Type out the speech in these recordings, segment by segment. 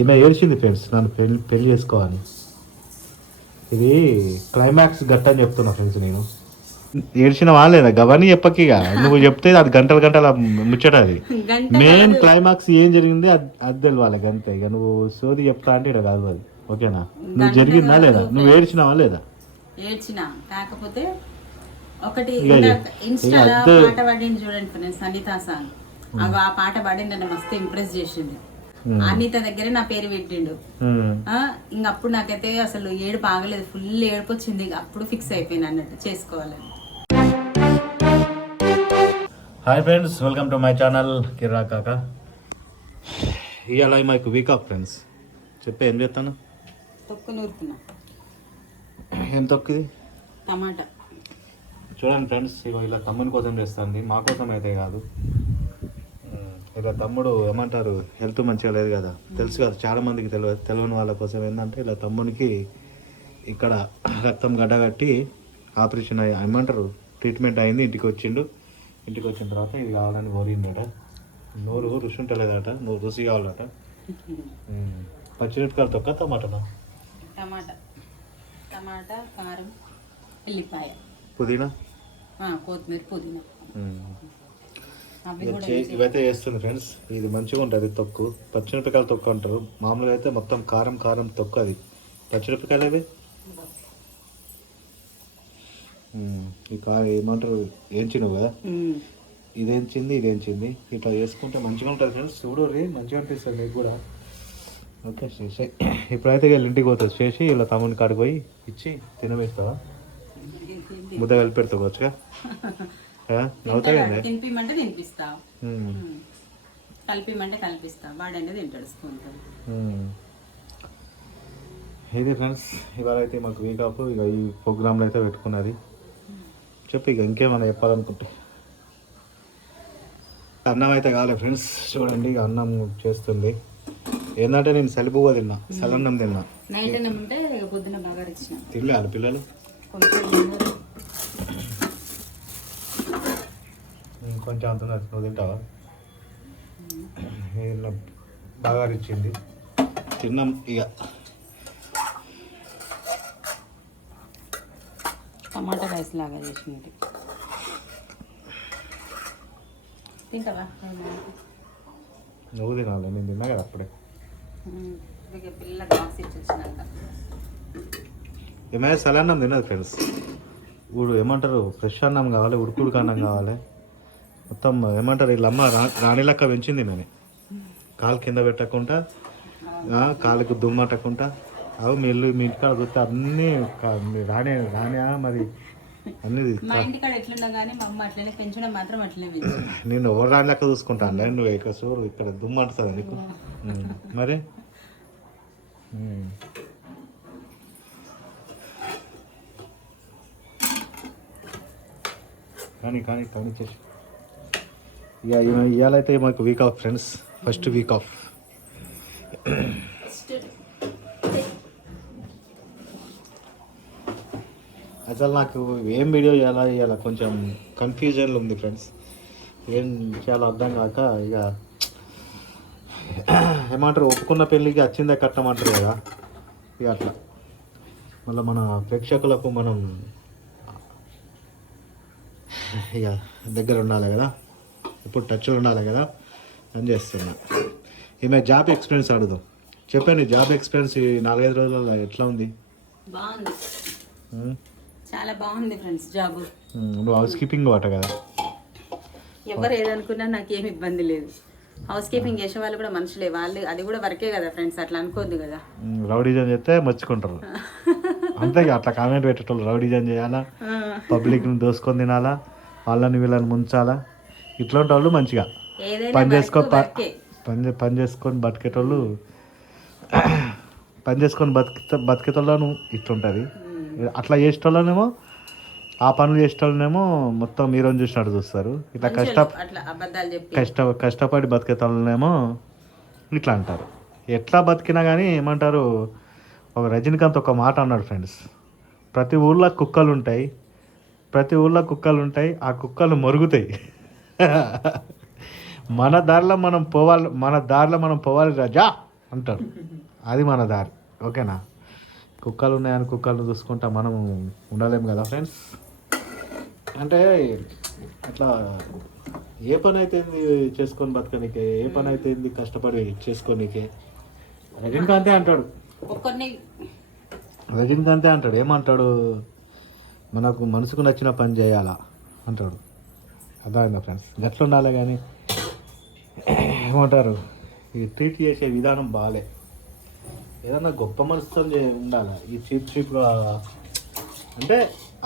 ఈమె ఏడ్చింది ఫ్రెండ్స్ నన్ను పెళ్ళి పెళ్ళి చేసుకోవాలి ఇది క్లైమాక్స్ గట్ట అని చెప్తున్నా ఫ్రెండ్స్ నేను. ఏడ్చిన వాళ్ళేదా గవని చెప్పకిగా. నువ్వు చెప్తే అది గంటల గంటల ముచ్చట అది. మెయిన్ క్లైమాక్స్ ఏం జరిగింది అది అది తెలియాలి అంతే ఇక నువ్వు సోది చెప్తా అంటే ఇక్కడ కాదు అది. ఓకేనా? నువ్వు జరిగిందా లేదా? నువ్వు ఏడ్చినావా లేదా? ఏడ్చిన. కాకపోతే ఒకటి. ఇన్స్టాలో. పాట పాడింది చూడండి ఫ్రెండ్స్ అనిత సాంగ్. ఆ పాట పాడి నన్ను మస్తు ఇంప్రెస్ Hmm. అనిత దగ్గరే నా పేరు పెట్టిండు. ఆ, ఇంక అప్పుడు నాకైతే అసలు ఏడుపు ఆగలేదు ఫుల్ ఏడుపు వచ్చింది ఇక అప్పుడు ఫిక్స్ అయిపోయింది అన్నట్టు చేసుకోవాలని. Hi friends welcome to my channel కిరా కాక ఇవాళ మాకు వీక్ ఆఫ్ ఫ్రెండ్స్ చెప్పే ఏం చేస్తాను తొక్కు నూరుతున్నా ఏం తొక్కిది? టమాటా. చూడండి ఫ్రెండ్స్ ఇగో ఇలా తమ్ముని కోసం చేస్తుంది. మా కోసం అయితే కాదు. ఇలా తమ్ముడు ఏమంటారు హెల్త్ మంచిగా లేదు కదా. తెలుసు కదా చాలా మందికి తెలియదు తెలియని వాళ్ళ కోసం ఏంటంటే ఇలా తమ్మునికి ఇక్కడ రక్తం గడ్డగట్టి ఆపరేషన్ అయ్యి ఏమంటారు ట్రీట్మెంట్ అయింది ఇంటికి వచ్చిండు. ఇంటికి వచ్చిన తర్వాత ఇది కావాలని కోరిండట నోరు రుచి ఉంటలేదట నోరు రుచి కావాలట. పచ్చిమిరపకాయలు తొక్క టమాటనా? టమాటా. టమాటా కారం ఎల్లిపాయ. పుదీనా? కొత్తిమీర పుదీనా ఉమ్. అవి ఇక కూడా చే- ఇవైతే చేస్తుంది ఫ్రెండ్స్. ఇది మంచిగా ఉంటుంది తొక్కు. పచ్చిమిరపకాయలు తొక్కు అంటారు. మామూలుగా అయితే మొత్తం కారం కారం తొక్కు అది. పచ్చిమిరపకాయలు ఉమ్, ఈ కా ఏమంటారు? ఏంచినవు కదా. ఇదేంచింది ఇదేంచింది ఇట్లా చేసుకుంటే మంచిగా ఉంటుంది ఫ్రెండ్స్. చూడు రే మంచిగా అనిపిస్తుంది మీకు కూడా. ఓకే చేసే ఇప్పుడైతే వీళ్ళ ఇంటికి పోతుంది చేసి ఇలా తమ్ముని కాడికి పోయి ఇచ్చి తినబెడతావా? ముద్ద కలిపి పెడతావు వచ్చుగా తినిపిమంటే తినిపిస్తా. కలిపిమంటే కలిపిస్తా. వాడైనా తింటాడు స్పూన్తో. ఇది ఫ్రెండ్స్ ఇవాళ అయితే మాకు వీక్ ఆఫ్ ఇక ఈ ప్రోగ్రాంలో అయితే పెట్టుకున్నది. చెప్పు ఇక ఇంకేమైనా చెప్పాలనుకుంటే. అన్నం అయితే కాలే ఫ్రెండ్స్. చూడండి ఇక అన్నం చేస్తుంది. ఏంటంటే నేను సలిపువ్వ తిన్నా. సలన్నం తిన్నా. తినలే పిల్లలు. కొంచెం అంత. నువ్వు తింటావా బాగా ఇచ్చింది తిన్నాం ఇక. టమాటా రైస్ లాగా చేసినట్టు. తింటావా? నువ్వు తినాలి నేను తిన్నా కదా అప్పుడే. పిల్ల ఏమైనా సలన్నం తినదు ఫ్రెండ్స్. ఇప్పుడు ఏమంటారు? ఫ్రెష్ అన్నం కావాలి ఉడుకుడుకు అన్నం కావాలి. మొత్తం ఏమంటారు వీళ్ళ అమ్మ రా రాణి లెక్క పెంచింది నేను. కాలు కింద పెట్టకుండా కాలుకు దుమ్మట్టకుండా అవి మీ ఇల్లు మీ ఇంటికాడ చూస్తే అన్నీ రాణి రాణి మరి? అన్నీ నేను ఎవరు రాణి లెక్క చూసుకుంటాను నువ్వు ఇక్కడ చూడు ఇక్కడ దుమ్మంటుంది నీకు? మరి. కానీ కానీ కానీ చేసి ఇక ఇవ- మాకు week off friends first week off అసలు నాకు ఏం వీడియో చేయాలా ఇవాళ కొంచెం కన్ఫ్యూజన్లో ఉంది ఫ్రెండ్స్ ఏం చేయాలో అర్థం కాక ఇక ఏమంటారు ఒప్పుకున్న పెళ్ళికి వచ్చిందే కట్టమంటారు కదా. ఇక అట్లా. మళ్ళీ మన ప్రేక్షకులకు మనం ఇక దగ్గర ఉండాలి కదా. ఇప్పుడు టచ్లో ఉండాలి కదా అని చేస్తున్నా. ఈమె జాబ్ ఎక్స్పీరియన్స్ అడుగుదాం. చెప్పండి జాబ్ ఎక్స్పీరియన్స్ ఈ నాలుగైదు రోజులలో ఎట్లా ఉంది? బాగుంది. చాలా బాగుంది ఫ్రెండ్స్ జాబ్. నువ్వు హౌస్ కీపింగ్ వాట కదా? ఎవరు ఏదనుకున్నా నాకేం ఇబ్బంది లేదు. హౌస్ కీపింగ్ చేసే వాళ్ళు కూడా మనుషులే. వాళ్ళు అది కూడా వర్కే కదా ఫ్రెండ్స్ అట్లా అనుకోవద్దు కదా. ఉమ్, రౌడీజం చేస్తే మెచ్చుకుంటారు అంతే అట్లా కామెంట్ పెట్టేటోళ్ళు రౌడీజం చేయాలా? పబ్లిక్ని దోసుకొని తినాలా? వాళ్ళని వీళ్ళని ముంచాలా? ఇట్లాంటి వాళ్ళు మంచిగా పని చేసుకో. పని పని చేసుకొని బతికేటోళ్ళు పని చేసుకొని బతికే బతికేటోళ్ళను ఇట్లుంటుంది. అట్లా చేసేటోళ్ళనేమో ఆ పనులు చేసేటోళ్ళనేమో మొత్తం మీరు చూసినట్టు చూస్తారు. ఇట్లా కష్ట కష్ట కష్టపడి బతికేతోళ్ళనేమో ఇట్లా అంటారు. ఎట్లా బతికినా కానీ ఏమంటారు ఒక రజనీకాంత్ ఒక మాట అన్నాడు ఫ్రెండ్స్. ప్రతి ఊళ్ళో కుక్కలు ఉంటాయి ప్రతి ఊళ్ళో కుక్కలు ఉంటాయి ఆ కుక్కలు మరుగుతాయి. మన దారిలో మనం పోవాలి మన దారిలో మనం పోవాలి రాజా అంటాడు అది మన దారి. ఓకేనా? కుక్కలు ఉన్నాయని కుక్కలను చూసుకుంటా మనం ఉండలేము కదా ఫ్రెండ్స్? అంటే అట్లా ఏ పని అయితే చేసుకొని బతకనికే? ఏ పని అయితే కష్టపడి చేసుకోనికే? రజనీకాంతే అంటాడు. రజనీకాంతే అంటాడు. ఏమంటాడు? మనకు మనసుకు నచ్చిన పని చేయాలా? అంటాడు. అర్థమైందా ఫ్రెండ్స్ గట్ల ఉండాలి కానీ ఏమంటారు? ఈ ట్రీట్ చేసే విధానం బాగాలే ఏదన్నా గొప్ప మనసుతో ఉండాలి? ఈ చీప్ చీప్గా అంటే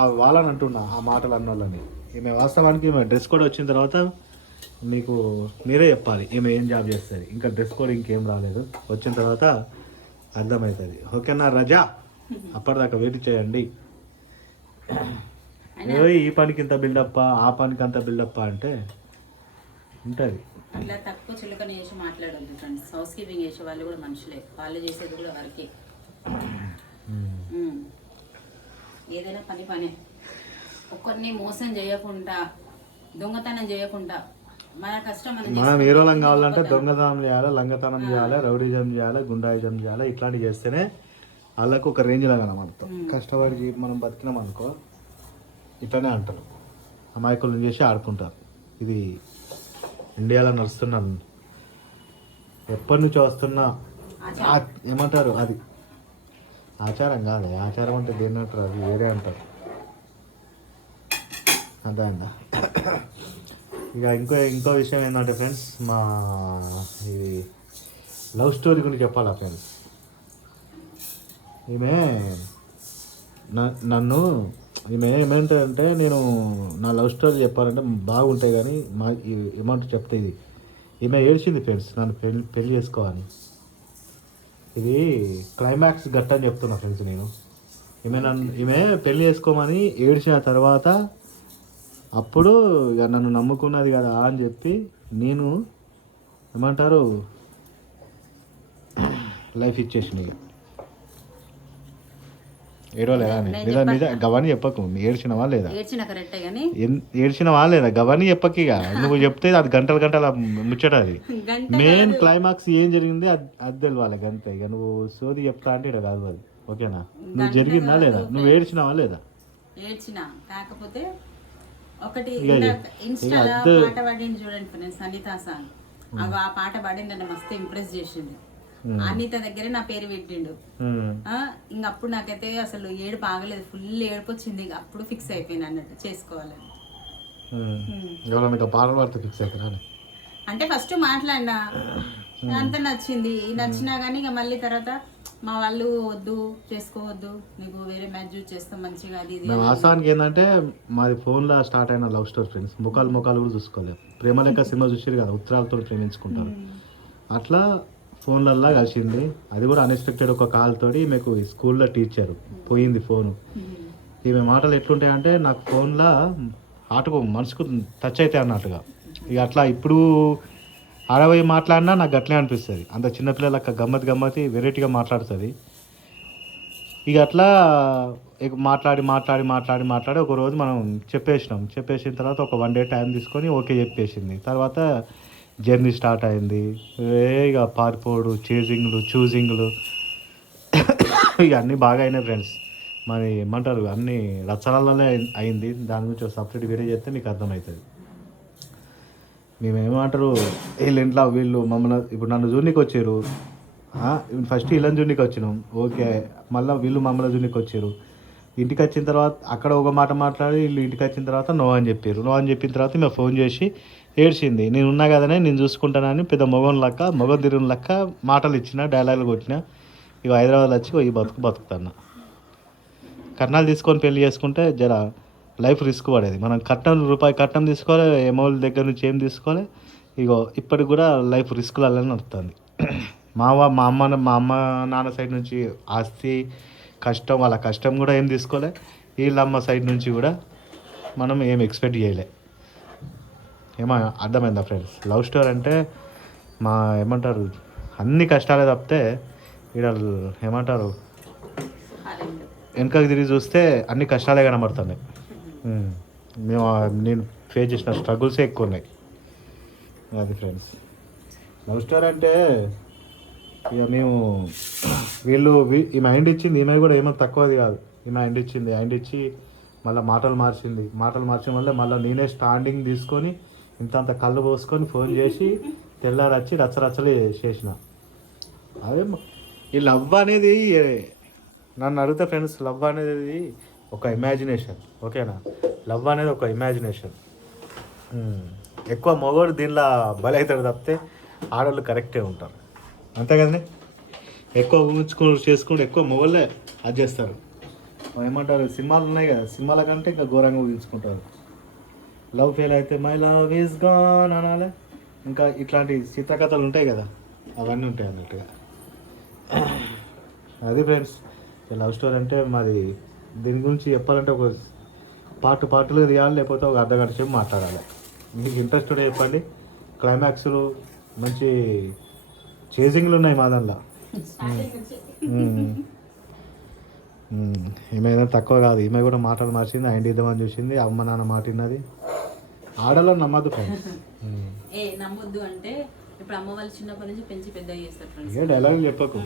ఆ వాళ్ళని అంటున్నా ఆ మాటలు అన్న వాళ్ళని ఈమె వాస్తవానికి ఈమె డ్రెస్ కోడ్ వచ్చిన తర్వాత మీకు మీరే చెప్పాలి ఈమె ఏం జాబ్ చేస్తుంది. ఇంకా డ్రెస్ కోడ్ ఇంకేం రాలేదు. వచ్చిన తర్వాత అర్థమవుతుంది ఓకేనా రజా? అప్పటిదాకా వెయిట్ చేయండి. ఈ పనికి ఇంత బిల్డప్ ఆ పనికి అంత బిల్డప్ అంటే ఉంటుంది. అట్లా తక్కువ చులకన చేసి మాట్లాడొద్దు ఫ్రెండ్స్ హౌస్ కీపింగ్ చేసే వాళ్ళు కూడా మనుషులే. వాళ్ళు చేసేది కూడా వరకే. ఉమ్. ఏదైనా పని పనే. ఒక్కరిని మోసం చేయకుండా దొంగతనం చేయకుండా మన కష్టం మనం హీరోలం కావాలంటే దొంగతనం చేయాలి లంగతనం చేయాలి రౌడీజం చేయాలి గుండాయిజం చేయాలి ఇట్లాంటివి చేస్తేనే వాళ్ళకు ఒక రేంజ్ లాగా మనతో కష్టపడి మనం బతికినాం అనుకో ఇట్లానే అంటారు. అమాయకులను చేసి ఆడుకుంటారు. ఇది ఇండియాలో నడుస్తున్న ఎప్పటి నుంచో వస్తున్న ఏమంటారు అది? ఆచారం కాదు. ఆచారం అంటే దేన్ని అంటారు అది వేరే అంటారు. అర్థమైందా? ఇక ఇంకో ఇంకో విషయం ఏంటంటే ఫ్రెండ్స్ మా ఇది లవ్ స్టోరీ గురించి చెప్పాలా ఫ్రెండ్స్? ఈమె నన్ను ఏమంటారంటే నేను నా లవ్ స్టోరీ చెప్పాలంటే బాగుంటాయి కానీ మా ఏమంటారు చెప్తే ఇది. ఈమె ఏడ్చింది ఫ్రెండ్స్ నన్ను పెళ్ళి పెళ్ళి చేసుకోవాలి ఇది క్లైమాక్స్ గట్ట అని చెప్తున్నా ఫ్రెండ్స్ నేను. ఈమె నన్ను ఈమె పెళ్ళి చేసుకోమని ఏడ్చిన తర్వాత అప్పుడు ఇక నన్ను నమ్ముకున్నది కదా అని చెప్పి నేను ఏమంటారు లైఫ్ ఇచ్చేసిన ఇక. ఏడవలేదా లేదా? నిజ గవని చెప్పకు ఏడ్చినవా లేదా? ఏడ్చిన కరెక్టే కానీ ఎన్- ఏడ్చినవా లేదా? గవని చెప్పకు ఇక. నువ్వు చెప్తే అది గంటల గంటల ముచ్చట అది. గంట మెయిన్ క్లైమాక్స్ ఏం జరిగింది అది తెలియాలి అంతే ఇక నువ్వు సోది చెప్తా అంటే ఇక్కడ కాదు అది. ఓకేనా? నువ్వు జరిగిందా లేదా? నువ్వు ఏడ్చినావా లేదా? ఏడ్చిన. కాకపోతే ఒకటి ఇన్స్టాలో పాట పాడింది చూడండి ఫ్రెండ్స్ అనిత సాంగ్. ఆ పాట పాడింది నన్ను మస్తు ఇంప్రెస్ చేసింది. అనిత దగ్గరే నా పేరు పెట్టిండు. ఇంక అప్పుడు నాకైతే అసలు ఏడు బాగలేదు. ఫుల్ ఏడుపు వచ్చింది అప్పుడు ఫిక్స్ అయిపోయింది అన్నట్టు చేసుకోవాలని. అంటే ఫస్ట్ మాట్లాడినా. అంత నచ్చింది. నచ్చినా కానీ ఇక మళ్ళీ తర్వాత మా వాళ్ళు వద్దు చేసుకోవద్దు. నీకు వేరే మ్యాచ్ చూస్ చేస్తాం మంచిగా అది వాస్తవానికి ఏంటంటే మాది ఫోన్లో స్టార్ట్ అయిన లవ్ స్టోరీ ఫ్రెండ్స్ ముఖాలు ముఖాలు కూడా చూసుకోలేదు. ప్రేమ లెక్క సినిమా చూసారు కదా ఉత్తరాలతో ప్రేమించుకుంటారు. అట్లా ఫోన్లల్లా కలిసింది. అది కూడా అన్ఎక్స్పెక్టెడ్ ఒక కాల్ తోటి మీకు స్కూల్లో టీచర్ పోయింది ఫోను. ఈమె మాటలు ఎట్లుంటాయంటే నాకు ఫోన్లో ఆటకు మనసుకు టచ్ అయితే అన్నట్టుగా. ఇక అట్లా ఇప్పుడు అరవై మాట్లాడినా నాకు అట్లే అనిపిస్తుంది. అంత చిన్నపిల్లలక్క గమ్మత్ గమ్మతి వెరైటీగా మాట్లాడుతుంది. ఇక అట్లా మాట్లాడి మాట్లాడి మాట్లాడి మాట్లాడి ఒక రోజు మనం చెప్పేసినాం. చెప్పేసిన తర్వాత ఒక వన్ డే టైం తీసుకొని ఓకే చెప్పేసింది. తర్వాత జర్నీ స్టార్ట్ అయింది. వేగా ఇక పారిపోడు చేజింగ్లు చూజింగ్లు ఇక అన్నీ బాగా అయినాయి ఫ్రెండ్స్. మరి ఏమంటారు అన్ని రచనలనే అయింది. దాని గురించి ఒక సపరేట్ వీడియో చేస్తే మీకు అర్థమవుతుంది. మేము ఏమంటారు వీళ్ళ ఇంట్లో వీళ్ళు మమ్మల్ని ఇప్పుడు నన్ను జూనికి వచ్చారు ఫస్ట్ వీళ్ళని జూనికి వచ్చినాం ఓకే మళ్ళీ వీళ్ళు మమ్మల్ని జూనికి వచ్చారు ఇంటికి వచ్చిన తర్వాత అక్కడ ఒక మాట మాట్లాడి వీళ్ళు ఇంటికి వచ్చిన తర్వాత నో అని చెప్పారు. నో అని చెప్పిన తర్వాత మేము ఫోన్ చేసి ఏడ్చింది. నేను ఉన్నా కదనే నేను చూసుకుంటానని పెద్ద మొగం లెక్క మొగం తిరిగిన లెక్క మాటలు ఇచ్చిన డైలాగులు కొట్టిన. ఇక హైదరాబాద్ వచ్చి ఈ బతుకు బతుకుతాను కట్నాలు తీసుకొని పెళ్ళి చేసుకుంటే జర లైఫ్ రిస్క్ పడేది. మనం కట్నం రూపాయి కట్నం తీసుకోవాలి ఏమోళ్ళ దగ్గర నుంచి ఏం తీసుకోవాలి ఇగో ఇప్పటికి కూడా లైఫ్ రిస్క్లలో నడుస్తుంది మా మా అమ్మ మా అమ్మ నాన్న సైడ్ నుంచి ఆస్తి కష్టం వాళ్ళ కష్టం కూడా ఏం తీసుకోలే. వీళ్ళమ్మ సైడ్ నుంచి కూడా మనం ఏం ఎక్స్పెక్ట్ చేయలే. ఏమో అర్థమైందా ఫ్రెండ్స్ లవ్ స్టోరీ అంటే మా ఏమంటారు అన్ని కష్టాలే తప్పితే ఇక్కడ ఏమంటారు వెనకకి తిరిగి చూస్తే అన్ని కష్టాలే కనబడుతున్నాయి. మేము నేను ఫేస్ చేసిన స్ట్రగుల్సే ఎక్కువ ఉన్నాయి. అది ఫ్రెండ్స్ లవ్ స్టోరీ అంటే ఇక మేము వీళ్ళు వీ- ఈ మైండ్ ఇచ్చింది ఈమె కూడా ఏమో తక్కువది కాదు. ఈ మైండ్ ఇచ్చింది మైండ్ ఇచ్చి మళ్ళీ మాటలు మార్చింది. మాటలు మార్చడం వల్ల మళ్ళీ నేనే స్టాండింగ్ తీసుకొని ఇంతంత కళ్ళు పోసుకొని ఫోన్ చేసి తెల్లారచ్చి రచ్చరచ్చలు చేసిన. అదే ఈ లవ్ అనేది నన్ను అడిగితే ఫ్రెండ్స్ లవ్ అనేది ఒక ఇమాజినేషన్ ఓకేనా? లవ్ అనేది ఒక ఇమాజినేషన్ ఎక్కువ మగవాడు దీనిలో బలవుతాడు తప్పితే ఆడవాళ్ళు కరెక్టే ఉంటారు. అంతే కదనే ఎక్కువ ఊహించుకుని చేసుకుంటే ఎక్కువ మొగళ్ళే అది చేస్తారు. ఏమంటారు? సినిమాలు ఉన్నాయి కదా సినిమాల కంటే ఇంకా ఘోరంగా ఊహించుకుంటారు. లవ్ ఫెయిల్ అయితే మై లవ్ ఈజ్ గాన్ అనాలి. ఇంకా ఇట్లాంటి చిత్రకథలు ఉంటాయి కదా అవన్నీ ఉంటాయి అన్నట్టుగా. అది ఫ్రెండ్స్ లవ్ స్టోరీ అంటే మాది దీని గురించి చెప్పాలంటే ఒక పార్ట్ పార్ట్లు తీయాలి లేకపోతే ఒక అర్ధ గంట సేపు మాట్లాడాలి. మీకు ఇంట్రెస్ట్ ఉంటే చెప్పండి. క్లైమాక్స్లు మంచి చేజింగ్లు ఉన్నాయి మా. మ్మ్. ఏమైనా తక్కువ కాదు. ఈమె కూడా మాటలు మార్చింది ఆయన ఇద్దామని చూసింది అమ్మ నాన్న మాట విన్నది. ఆడలో నమ్మద్దు ఫ్రెండ్స్ ఏ నమ్మొద్దు అంటే ఇప్పుడు అమ్మ వాళ్ళు చిన్నప్పటి నుంచి పెంచి పెద్ద చేస్తారు ఫ్రెండ్స్ ఏ డైలాగ్ చెప్పకు.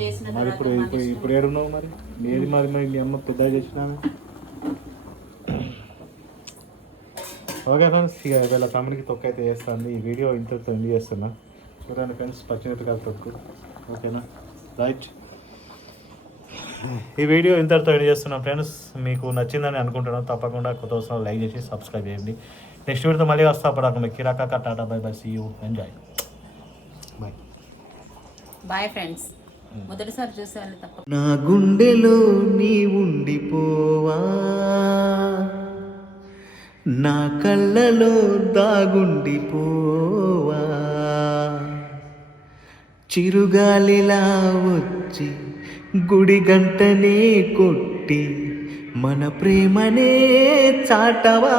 చేసిన మరి ఇప్పుడు ఇప్పుడు ఇప్పుడు ఏడున్నావు మరి? ఏది మరి మరి? మీ అమ్మ పెద్ద చేసినా ఓకే ఫ్రెండ్స్ ఇక వీళ్ళ తమ్ముడికి తొక్క అయితే చేస్తాను ఈ వీడియో ఇంతటితో ఎండ్ చేస్తున్నా. చూడండి ఫ్రెండ్స్ పచ్చిమిరపకాయలు తొక్కు. ఓకేనా? రైట్. ఈ వీడియో ఇంతటితో ఎండ్ చేస్తున్నా ఫ్రెండ్స్. మీకు నచ్చిందని అనుకుంటున్నాను. తప్పకుండా కొత్త వస్తున్నా లైక్ చేసి సబ్స్క్రైబ్ చేయండి. నెక్స్ట్ వీడియోతో మళ్ళీ వస్తా. అప్పుడు మీకు కిరాకా tata bye bye see you enjoy bye bye friends మొదటిసారి చూసే వాళ్ళు తప్ప. నా గుండెలో నీ ఉండిపోవా? నా కళ్ళలో దాగుండిపోవా? చిరుగాలిలా వచ్చి గుడి గంటనే కొట్టి మన ప్రేమనే చాటవా?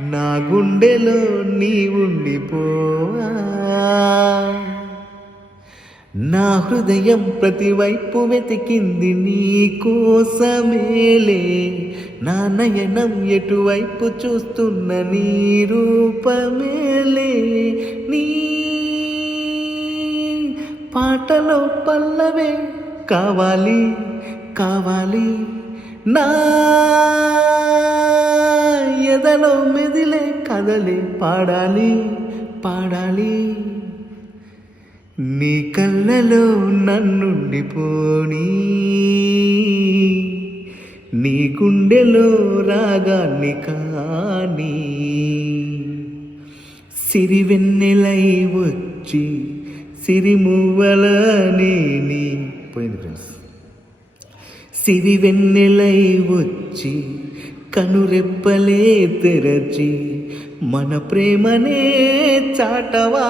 నా గుండెలో నీ ఉండిపోవా నా హృదయం ప్రతివైపు వెతికింది నీ కోసమేలే నా నయనం ఎటువైపు చూస్తున్న నీ రూపమేలే. పాటలో పల్లవే. కావాలి కావాలి. నా ఎదలో మెదిలే కదలి పాడాలి పాడాలి. నీ కళ్ళలో నన్నుండిపోని నీ గుండెలో రాగాన్ని కానీ. సిరివెన్నెలై వచ్చి సిరిమువ్వలనే పోయింది ఫ్రెండ్స్ సిరివెన్నెలై వచ్చి కనురెప్పలే తెరచి మన ప్రేమనే చాటవా.